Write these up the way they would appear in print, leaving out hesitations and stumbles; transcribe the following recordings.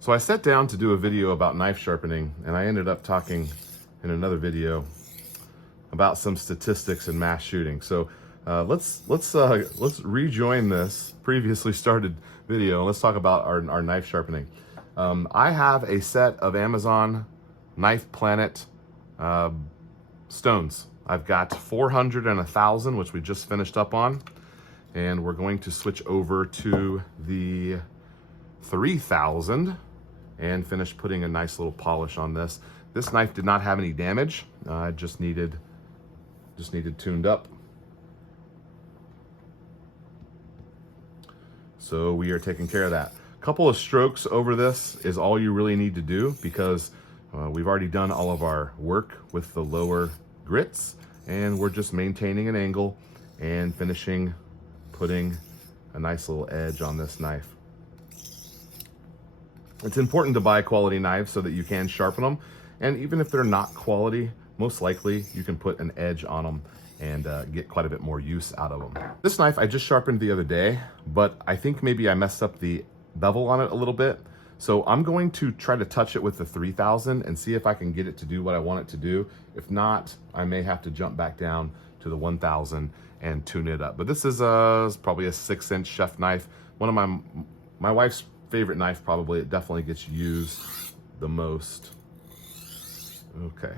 So I sat down to do a video about knife sharpening, and I ended up talking in another video about some statistics in mass shooting. So let's rejoin this previously started video and let's talk about our knife sharpening. I have a set of Amazon Knife Planet stones. I've got 400 and 1,000, which we just finished up on, and we're going to switch over to the 3,000 and finish putting a nice little polish on this. This knife did not have any damage. Just needed tuned up. So we are taking care of that. A couple of strokes over this is all you really need to do, because we've already done all of our work with the lower grits, and we're just maintaining an angle and finishing putting a nice little edge on this knife. It's important to buy quality knives so that you can sharpen them, and even if they're not quality, most likely you can put an edge on them and get quite a bit more use out of them. This knife I just sharpened the other day, but I think maybe I messed up the bevel on it a little bit. So I'm going to try to touch it with the 3,000 and see if I can get it to do what I want it to do. If not, I may have to jump back down to the 1,000 and tune it up. But this is probably a 6-inch chef knife. One of my wife's favorite knife, probably. It definitely gets used the most. Okay.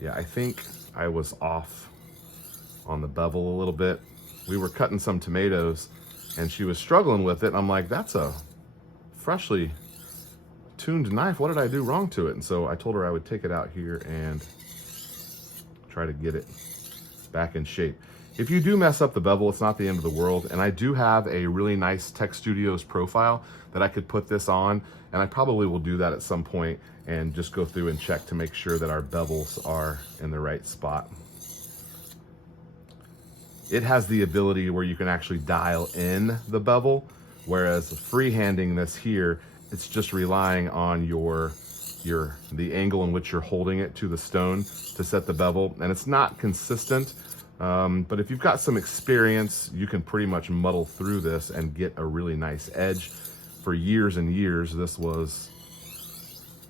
Yeah, I think I was off on the bevel a little bit. We were cutting some tomatoes and she was struggling with it. I'm like, that's a freshly tuned knife. What did I do wrong to it? And so I told her I would take it out here and try to get it back in shape. If you do mess up the bevel, it's not the end of the world. And I do have a really nice Tech Studios profile that I could put this on. And I probably will do that at some point and just go through and check to make sure that our bevels are in the right spot. It has the ability where you can actually dial in the bevel, whereas freehanding this here, it's just relying on the angle in which you're holding it to the stone to set the bevel, and it's not consistent. But if you've got some experience, you can pretty much muddle through this and get a really nice edge. For years and years, this was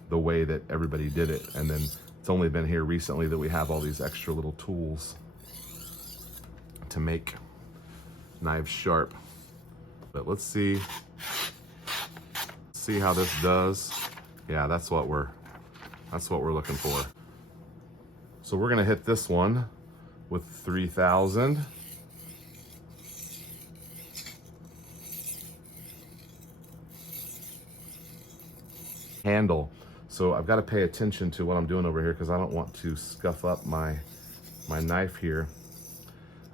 the way that everybody did it, and then it's only been here recently that we have all these extra little tools to make knives sharp. But let's see how this does. Yeah, that's what we're looking for. So we're gonna hit this one with 3,000. Handle. So I've got to pay attention to what I'm doing over here because I don't want to scuff up my knife here.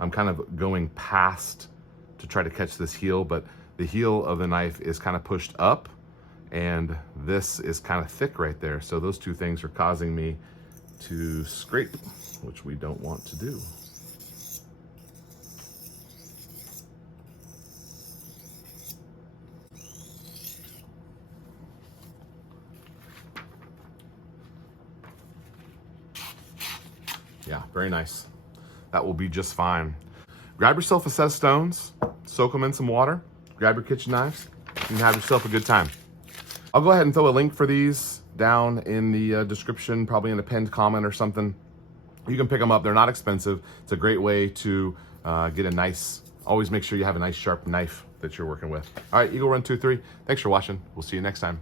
I'm kind of going past to try to catch this heel, but the heel of the knife is kind of pushed up and this is kind of thick right there. So those two things are causing me to scrape, which we don't want to do. Yeah, very nice. That will be just fine. Grab yourself a set of stones, soak them in some water, grab your kitchen knives, and have yourself a good time. I'll go ahead and throw a link for these down in the description, probably in a pinned comment or something. You can pick them up. They're not expensive. It's a great way to get a nice, always make sure you have a nice sharp knife that you're working with. All right, Eagle Run 23. Thanks for watching. We'll see you next time.